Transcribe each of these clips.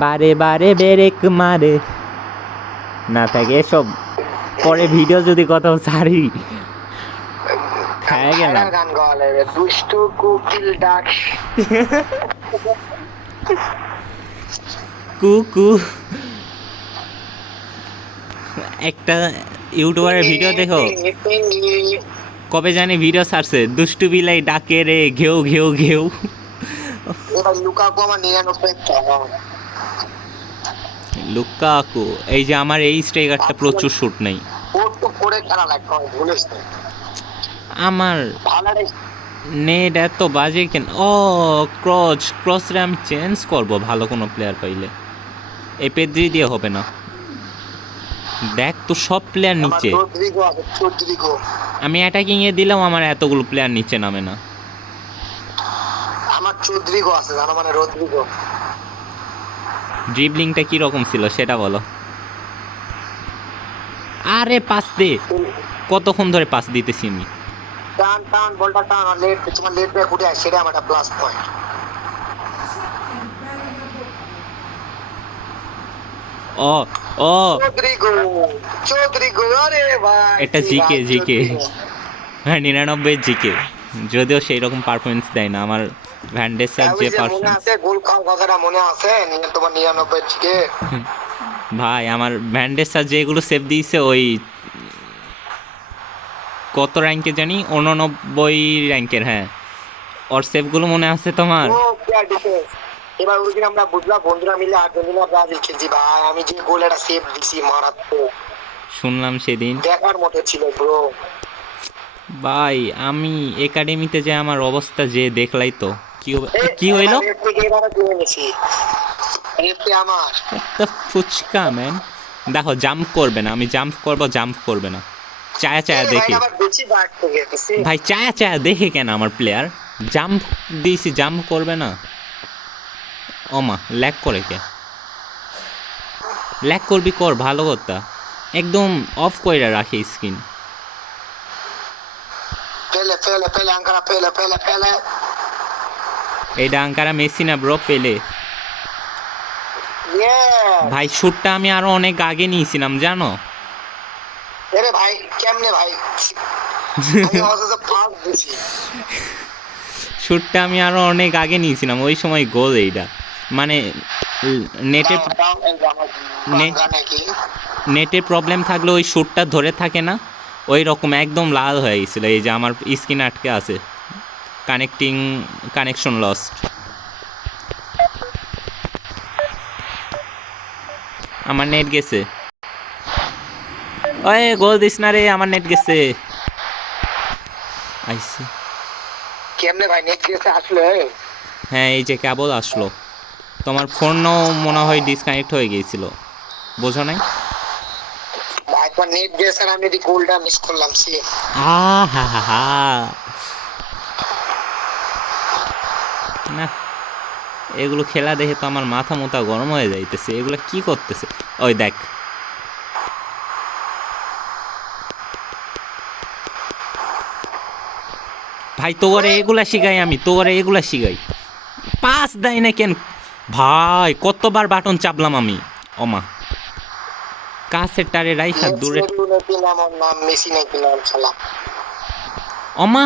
বারে বারে ব্রেক মারে না থাকে এসব পরে ভিডিও যদি কোথাও ছাড়ি খায় গেলাম। গান গাওয়া লাগবে, দুষ্টু কোকিল ডাক। কুকু একটা ইউটিউবারের ভিডিও দেখো, কবে জানি ভিডিও ছাড়ছে, দুষ্টু বিলাই ডাকে রে ঘেউ ঘেউ ঘেউ। এবার লুকাকু আমার 99 লুকাকু এই যে আমার এই স্ট্রাইকারটা প্রচুর শুট নেই ওর তো করে খেলা লাগবে, ভুলিস না। আমার ভালো রে, নেট এত বাজে কেন? ও ক্রসরে আমি চেঞ্জ করব ভালো কোনো প্লেয়ার পাইলে, এই পেদ্রি দিয়ে হবে না। দেখ তো সব প্লেয়ার আমার নিচে, রদ্রিগো আছে, রদ্রিগো। আমি অ্যাটাকিং এ দিলাম আমার এতগুলো প্লেয়ার নিচে নামে না। আমার রদ্রিগো আছে জানো, মানে রদ্রিগো। ড্রিবলিংটা কি রকম ছিল সেটা বলো। আরে পাস দে, কতক্ষণ ধরে পাস দিতেছি আমি। টান টান বলটা টান, আর লেট তোমার লেট ব্যাক উঠে সেটা আমার একটা প্লাস পয়েন্ট। ও ও চৌধুরী আরে ভাই, এটা জিকে জিকে, হ্যাঁ 99 জিকে, যদিও সেই রকম পারফরমেন্স দেয় না আমার ভ্যান্ডেসার যে মনে পারফরমেন্স। আছে গোল খাওয়ার কথাটা মনে আছে তোমার 99 জিকে? ভাই আমার ভ্যান্ডেসার যেগুলো সেভ দিয়েছে ওই কত র্যাঙ্কে জানি 89 র্যাঙ্কের, হ্যাঁ ওর সেভগুলো মনে আছে তোমার? এবার ওই দিন আমরা বুঝলাম বন্ধুরা মিলে আর্জেন্টিনা ব্রাজিল খেলছি ভাই, আমি যে গোল একটা সেভ দিছি মারাত্মক, শুনলাম সেদিন দেখার মতো ছিল ব্রো। ভাই আমি একাডেমিতে যে আমার অবস্থা যে দেখলাই তো কি হইলো। একটা ফুচকা ম্যান, দেখো জাম্প করবে না, আমি জাম্প করবো জাম্প করবে না, চায়া চায়া দেখে ভাই, চায়া চায়া দেখে কেন আমার প্লেয়ার জাম্প দিয়েছি জাম্প করবে না। ওমা ল্যাগ করে কে, ল্যাগ করবি কর ভালো কথা, একদম অফ কইরা রাখে স্ক্রিন। এইটা আঙ্কারা মেসি না ব্রো, পেলে। ভাই শুটটা আমি আরো অনেক আগে নিয়েছিলাম জানো। আরে ভাই কেমনে ভাই, শুটটা আমি আরো অনেক আগে নিয়েছিলাম, ওই সময় গোল এইটা, মানে নেটে প্রবলেম থাকলে ওই শুটটা ধরে থাকে না, ওই রকম একদম লাল হয়ে গেছিলো। এই যে আমার স্ক্রিন আটকে আছে, কানেকশন লস্ট। আমার নেট গেছে, ওই গোল দিস না রে, আমার নেট গেছে। আইসি কেমনে ভাই নেট গেছে আসলে? হ্যাঁ এই যে কেবল আসলো, তোমার ফোনও মনে হয় ডিসকানেক্ট হয়ে গিয়েছিল, বোঝো নাই? একবার নেট গেছে আর আমি গোলটা মিস করলাম সে। হা হা হা না, এগুলো খেলা দেখে তো আমার মাথা মোথা গরম হয়ে যাইতেছে, এগুলো কি করতেছে। ওই দেখ ভাই, তোরে এগুলা শিখাই, আমি তোরে এগুলা শিখাই, পাস দেয় না কেন ভাই, কতবার বাটন চাপলাম আমি। ওমা কাছের টারে রাইখা দূরে, ওমা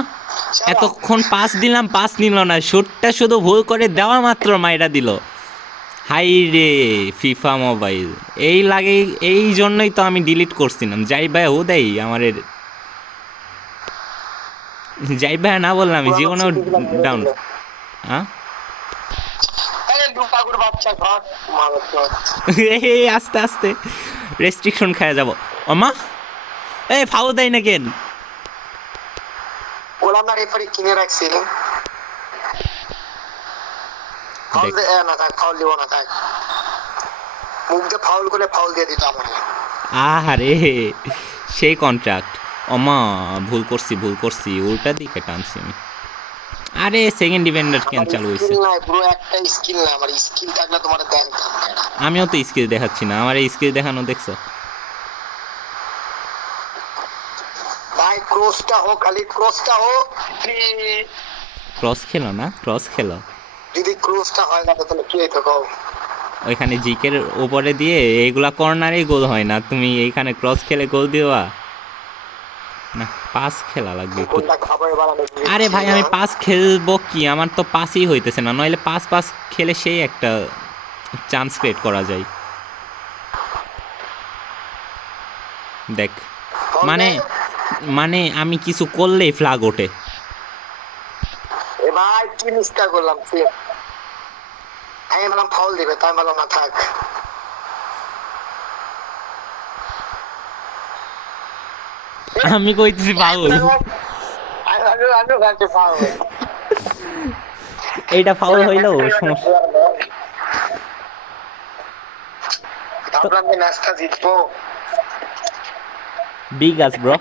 এতক্ষণ পাস দিলাম, পাস নিল না, শুটটা শুধু ভুল করে দেওয়া মাত্র মাইরা দিল। হাই রে ফিফা মোবাইল, এই লাগে, এই জন্যই তো আমি ডিলিট করছিলাম। যাই ভাই ও দেয় আমার, যাই ভাই না বললাম আমি জীবনেও ডাউন। হ্যাঁ আস্তে আস্তে রেস্ট্রিকশন খায় যাব। ওমা এই ফাউল দেয় না কেন? গোলাম রেফারি কিনে রাখছি, ফাউল দেয় না, থাক ফাউল দিব না, থাক মুখ দিয়ে ফাউল করলে ফাউল দিয়ে দিত আমার। আহারে সেই কন্ট্রাক্ট। ওমা ভুল করছি, উল্টা দিকে টানছি আমি। আরে সেকেন্ড ডিফেন্ডার কেন চালু হইছে? পুরো একটা স্কিল না, আমার স্কিল থাকলে তোমার দেখাতাম। আমিও তো স্কিল দেখাচ্ছি না, আমার এই স্কিল দেখানো দেখছো? ভাই ক্রসটা হোক, খালি ক্রসটা হোক, ক্রস খেলো না, ক্রস খেলো। যদি ক্রসটা হয় না তাহলে কি হইতো কও? ওইখানে জিকের উপরে দিয়ে এইগুলা কর্নারেই গোল হয় না, তুমি এইখানে ক্রস খেলে গোল দিবা না, পাস খেলা লাগবে একটু। গোলটা খাবার বানানো আরে ভাই আমি পাস খেলবো কি, আমার তো পাসই হইতেছে না, নইলে পাস পাস খেলে সেই একটা চান্স ক্রিয়েট করা যায়। দেখ মানে মানে আমি কিছু করলেই ফ্ল্যাগ ওঠে। এ ভাই কি মিস্টেক করলাম, আমি বললাম ফাউল দিবে, তাই বললাম না থাক। আমি কইতেছি ফাউল, এইটা ফাউল হইলো সমস্যা। ভাবলাম যে ম্যাচটা জিতবো। বিগ আস ব্রো।